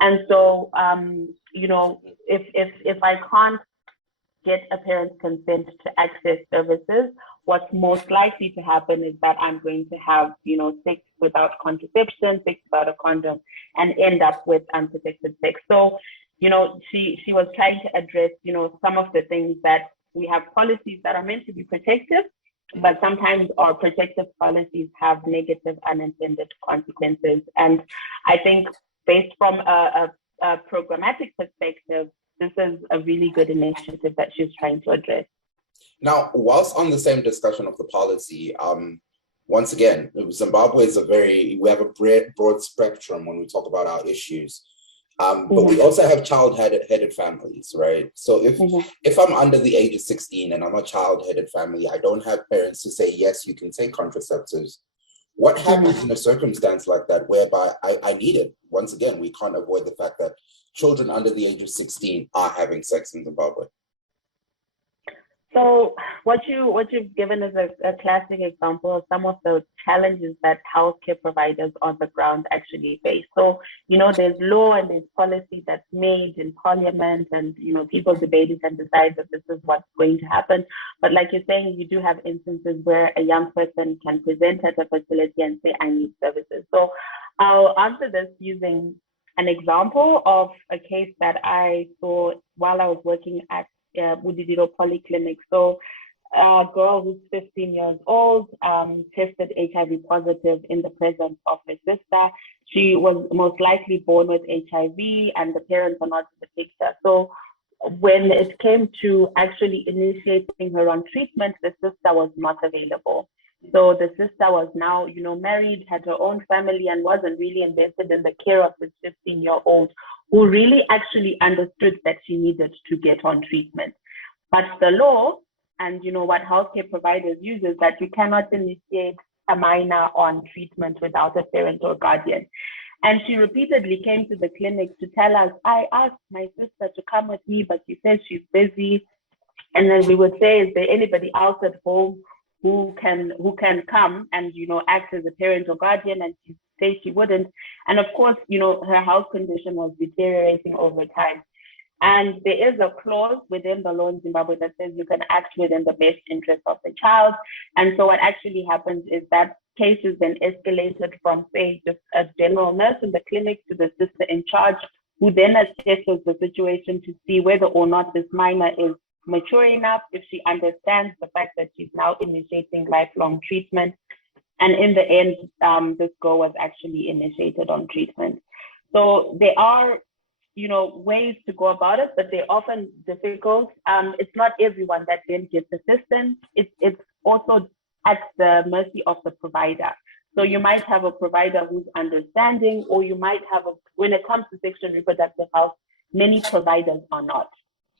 And so, if I can't get a parent's consent to access services, what's most likely to happen is that I'm going to have, sex without contraception, sex without a condom, and end up with unprotected sex. So, she was trying to address, some of the things that we have policies that are meant to be protective, but sometimes our protective policies have negative unintended consequences. And I think based from a programmatic perspective, this is a really good initiative that she's trying to address. Now, whilst on the same discussion of the policy, once again, Zimbabwe is we have a broad spectrum when we talk about our issues. But we also have child-headed families, right? So if I'm under the age of 16 and I'm a child-headed family, I don't have parents to say, yes, you can take contraceptives. What happens in a circumstance like that, whereby I need it? Once again, we can't avoid the fact that children under the age of 16 are having sex in Zimbabwe. So what you've given is a classic example of some of the challenges that healthcare providers on the ground actually face. So, there's law and there's policy that's made in parliament, and, people debate it and decide that this is what's going to happen. But like you're saying, you do have instances where a young person can present at a facility and say, I need services. So I'll answer this using an example of a case that I saw while I was working at Budidiro Polyclinic. So a girl who's 15 years old tested HIV positive in the presence of her sister. She was most likely born with HIV and the parents are not in the picture. So when it came to actually initiating her on treatment, the sister was not available. So the sister was now, married, had her own family, and wasn't really invested in the care of this 15-year-old who really actually understood that she needed to get on treatment. But the law and, what healthcare providers use is that you cannot initiate a minor on treatment without a parent or guardian. And she repeatedly came to the clinic to tell us, I asked my sister to come with me, but she says she's busy. And then we would say, is there anybody else at home who can come and, act as a parent or guardian? And she said she wouldn't. And of course, her health condition was deteriorating over time. And there is a clause within the law in Zimbabwe that says you can act within the best interest of the child. And so what actually happens is that case is then escalated from, say, just a general nurse in the clinic to the sister in charge, who then assesses the situation to see whether or not this minor is mature enough, if she understands the fact that she's now initiating lifelong treatment. And in the end, this girl was actually initiated on treatment. So there are, ways to go about it, but they're often difficult. It's not everyone that then gets assistance. It's also at the mercy of the provider. So you might have a provider who's understanding, or you might have when it comes to sexual and reproductive health, many providers are not.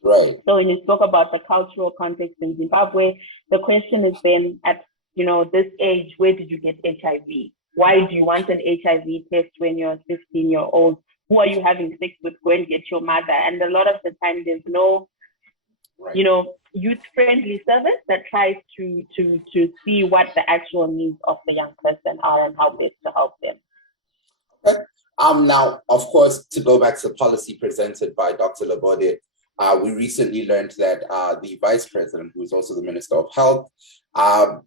Right. So when you talk about the cultural context in Zimbabwe, the question is then at this age, where did you get HIV? Why do you want an HIV test when you're a 15-year-old? Who are you having sex with? Go and get your mother. And a lot of the time there's no, youth-friendly service that tries to see what the actual needs of the young person are and how best to help them. Okay. Now, of course, to go back to the policy presented by Dr. Labode, we recently learned that the vice president, who is also the Minister of Health,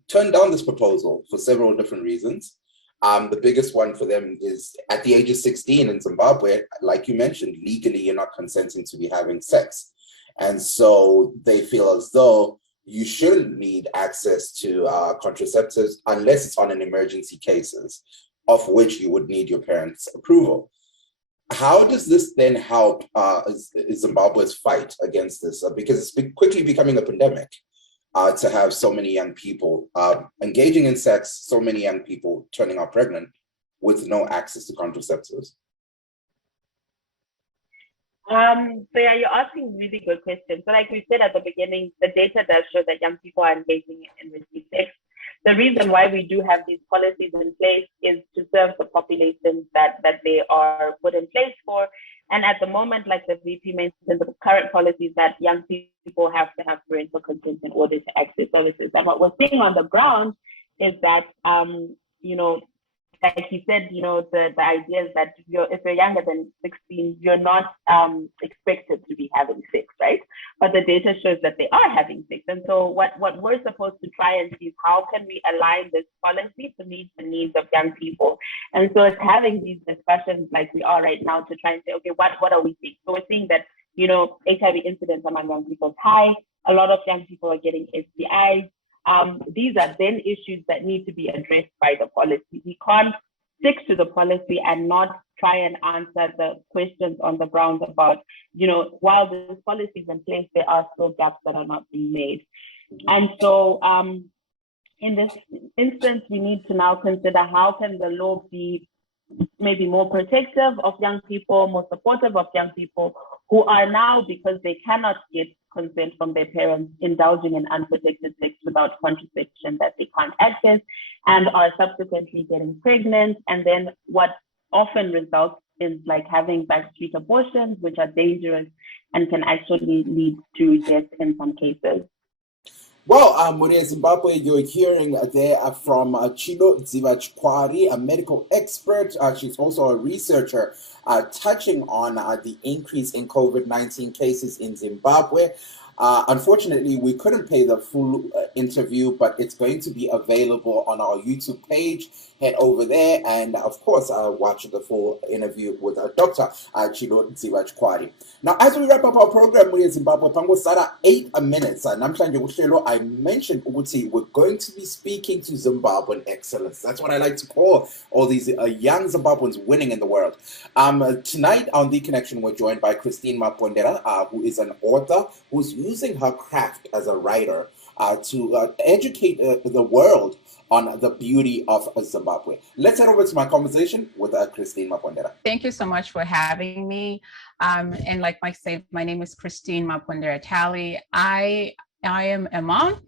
turned down this proposal for several different reasons. The biggest one for them is at the age of 16 in Zimbabwe, like you mentioned, legally you're not consenting to be having sex. And so they feel as though you shouldn't need access to contraceptives unless it's on an emergency cases, of which you would need your parents' approval. How does this then help Zimbabwe's fight against this? Because it's quickly becoming a pandemic to have so many young people engaging in sex, so many young people turning out pregnant with no access to contraceptives. So yeah, you're asking really good questions. So like we said at the beginning, the data does show that young people are engaging in risky sex. The reason why we do have these policies in place is to serve the populations that they are put in place for. And at the moment, like the VP mentioned, the current policies that young people have to have parental consent in order to access services. And what we're seeing on the ground is that, you know, like you said, you know, the idea is that if you're younger than 16, you're not expected to be having sex, right? But the data shows that they are having sex. And so what we're supposed to try and see is how can we align this policy to meet the needs of young people? And so it's having these discussions like we are right now to try and say, okay, what are we seeing? So we're seeing that, you know, HIV incidence among young people is high. A lot of young people are getting STIs. These are then issues that need to be addressed by the policy. We can't stick to the policy and not try and answer the questions on the ground about, you know, while this policy is in place, there are still gaps that are not being made. And so in this instance, we need to now consider how can the law be maybe more protective of young people, more supportive of young people who are now, because they cannot get consent from their parents, indulging in unprotected sex without contraception that they can't access, and are subsequently getting pregnant. And then what often results is like having backstreet abortions, which are dangerous and can actually lead to death in some cases. Well, Muria Zimbabwe, you're hearing there from Chilo Zivachikwari, a medical expert. She's also a researcher touching on the increase in COVID-19 cases in Zimbabwe. Unfortunately, we couldn't play the full interview, but it's going to be available on our YouTube page. Head over there and, of course, watch the full interview with Dr. Chilo Zivachikwari. Now, as we wrap up our program with Zimbabwe, Pango Sara, 8 minutes. I mentioned we're going to be speaking to Zimbabwean excellence. That's what I like to call all these young Zimbabweans winning in the world. Tonight on The Connection, we're joined by Christine Mapondera, who is an author who's using her craft as a writer to educate the world on the beauty of Zimbabwe. Let's head over to my conversation with Christine Mapondera. Thank you so much for having me. And like Mike said, my name is Christine Mapondera Talley. I am a mom.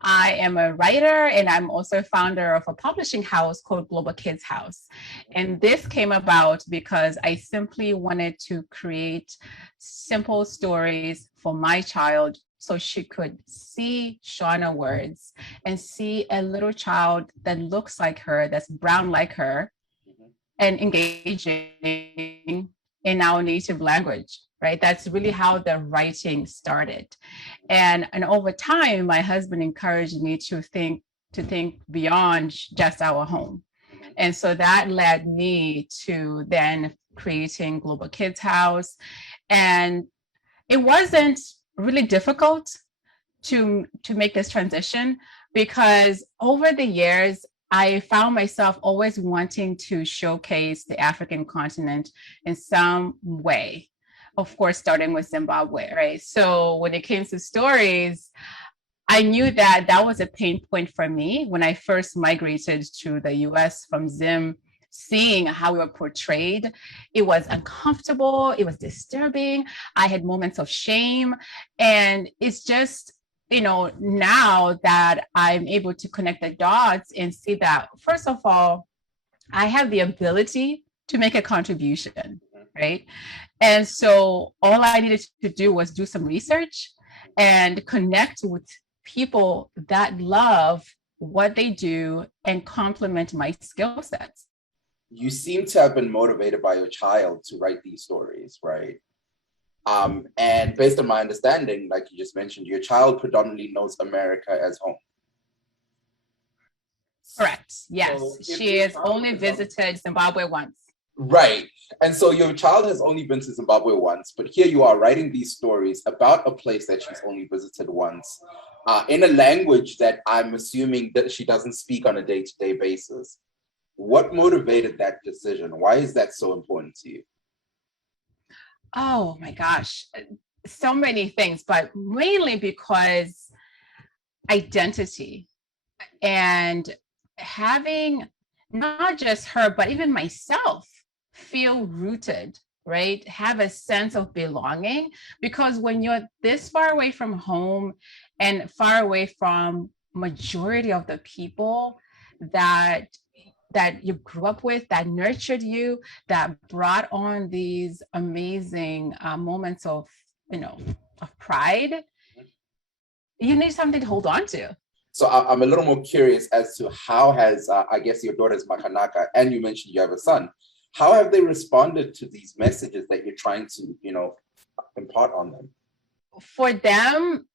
I am a writer, and I'm also founder of a publishing house called Global Kids House. And this came about because I simply wanted to create simple stories for my child so she could see Shauna words and see a little child that looks like her, that's brown like her, and engaging in our native language, right? That's really how the writing started. And over time, my husband encouraged me to think beyond just our home. And so that led me to then creating Global Kids House. And it wasn't really difficult to make this transition, because over the years, I found myself always wanting to showcase the African continent in some way, of course, starting with Zimbabwe, right? So when it came to stories, I knew that that was a pain point for me when I first migrated to the US from Zim. Seeing how we were portrayed, it was uncomfortable, it was disturbing. I had moments of shame. And it's just, you know, now that I'm able to connect the dots and see that, first of all, I have the ability to make a contribution, right? And so all I needed to do was do some research and connect with people that love what they do and complement my skill sets. You seem to have been motivated by your child to write these stories, right? And based on my understanding, like you just mentioned, your child predominantly knows America as home. Correct. Yes. So she has only visited Zimbabwe once. Right. And so your child has only been to Zimbabwe once, but here you are writing these stories about a place that she's only visited once, in a language that I'm assuming that she doesn't speak on a day-to-day basis. What motivated that decision? Why is that so important to you? Oh my gosh, so many things, but mainly because identity and having not just her, but even myself feel rooted right? Have a sense of belonging, because when you're this far away from home and far away from majority of the people that you grew up with, that nurtured you, that brought on these amazing moments of, of pride, you need something to hold on to. So I'm a little more curious as to how has, I guess your daughter's Makanaka, and you mentioned you have a son, how have they responded to these messages that you're trying to, impart on them? For them,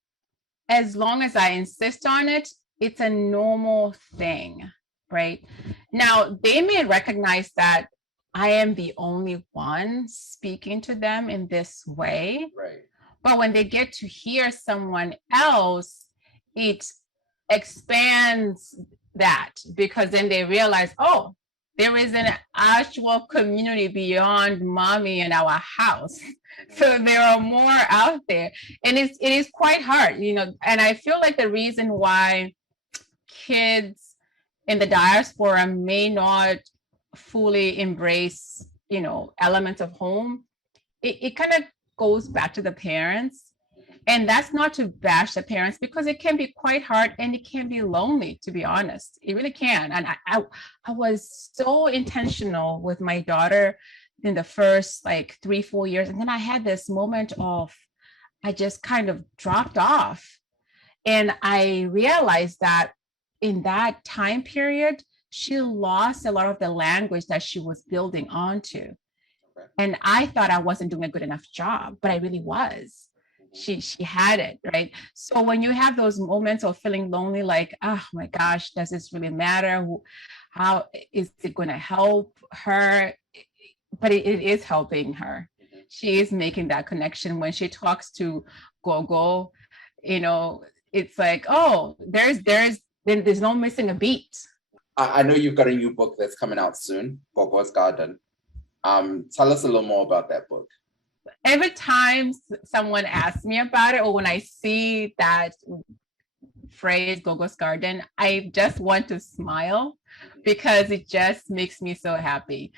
as long as I insist on it, it's a normal thing, right? Now, they may recognize that I am the only one speaking to them in this way. Right. But when they get to hear someone else, it expands that, because then they realize, oh, there is an actual community beyond mommy and our house. So there are more out there. And it is quite hard, and I feel like the reason why kids in the diaspora may not fully embrace, elements of home, it kind of goes back to the parents. And that's not to bash the parents, because it can be quite hard and it can be lonely, to be honest. It really can. And I was so intentional with my daughter in the first 3-4 years. And then I had this moment of, I just kind of dropped off. And I realized that in that time period, she lost a lot of the language that she was building onto. And I thought I wasn't doing a good enough job, but I really was. She had it, right? So when you have those moments of feeling lonely, like, oh my gosh, does this really matter? How is it going to help her? But it is helping her. She is making that connection. When she talks to Gogo, it's like, oh, there's no missing a beat. I know you've got a new book that's coming out soon, Gogo's Garden. Tell us a little more about that book. Every time someone asks me about it, or when I see that phrase, Gogo's Garden, I just want to smile, because it just makes me so happy.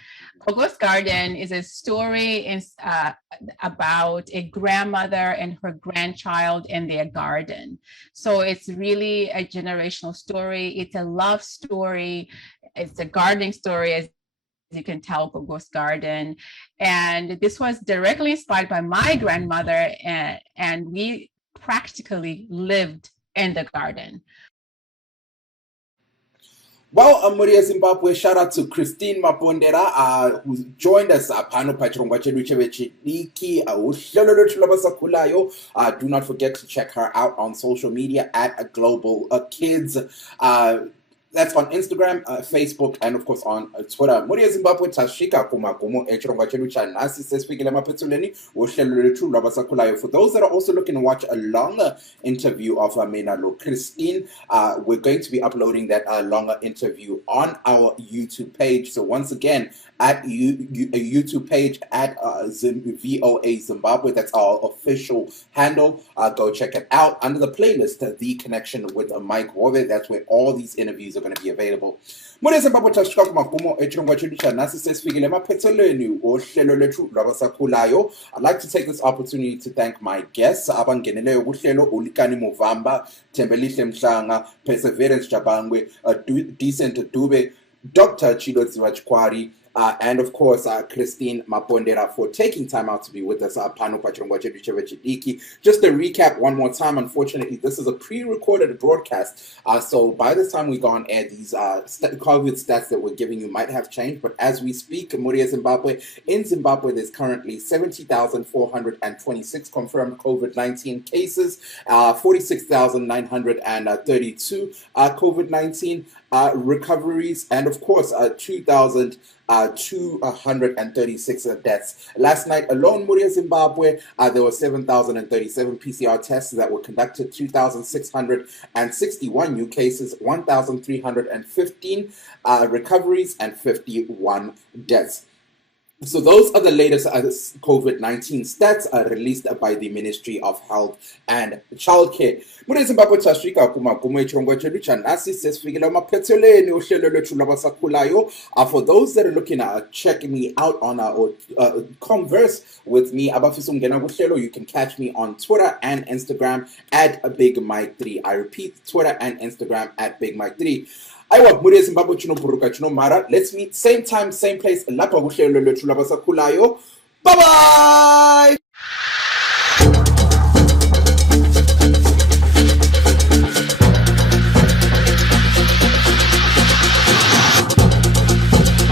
Gogo's Garden is a story about a grandmother and her grandchild and their garden. So it's really a generational story. It's a love story. It's a gardening story, as you can tell, Gogo's Garden. And this was directly inspired by my grandmother, and we practically lived in the garden. Well, Muria Zimbabwe, shout out to Christine Mapondera, who joined us. Do not forget to check her out on social media at Global Kids. That's on Instagram, Facebook, and of course on Twitter. Muria Zimbabwe tashika kumagumo echirongwa chedu chanhasi sesvikile mapetsuleni wohlelo lwethu lwabasakhulayo. For those that are also looking to watch a longer interview of Mina Lo Christine, we're going to be uploading that longer interview on our YouTube page. So once again, at YouTube page at VOA Zimbabwe, that's our official handle. Go check it out under the playlist, The Connection with Mike Hove. That's where all these interviews are going to be available. I'd like to take this opportunity to thank my guests, abangeneleyo kuhlelo uLikani Muvamba, Thembelihle Mhlanga, Perseverance Jabangwe, Decent Dube, Dr. Chilodziwa Chikwari, and of course, Christine Mapondera, for taking time out to be with us. Just to recap one more time, unfortunately, this is a pre-recorded broadcast. So by the time we go on air, these COVID stats that we're giving you might have changed. But as we speak, Muria Zimbabwe, in Zimbabwe, there's currently 70,426 confirmed COVID-19 cases, 46,932 COVID-19 recoveries, and of course, 2,236 deaths. Last night alone, Muria Zimbabwe, there were 7,037 PCR tests that were conducted, 2,661 new cases, 1,315 recoveries, and 51 deaths. So those are the latest COVID-19 stats released by the Ministry of Health and Childcare. Muri Zimbabwe tasvika kumagumo echirongwa chedu chanhasi sesifikile mapetsoleni ohlelo lwethu lwabasakhulayo. For those that are looking at checking me out on or converse with me abafisa ukungena kuhlelo, you can catch me on Twitter and Instagram at BigMike3. I repeat, Twitter and Instagram at BigMike3. Aiwa muri Zimbabwe chinoburuka chinomara. Let's meet same time, same place lapha kuhlelo lwethu lwabasakhulayo. Bye bye.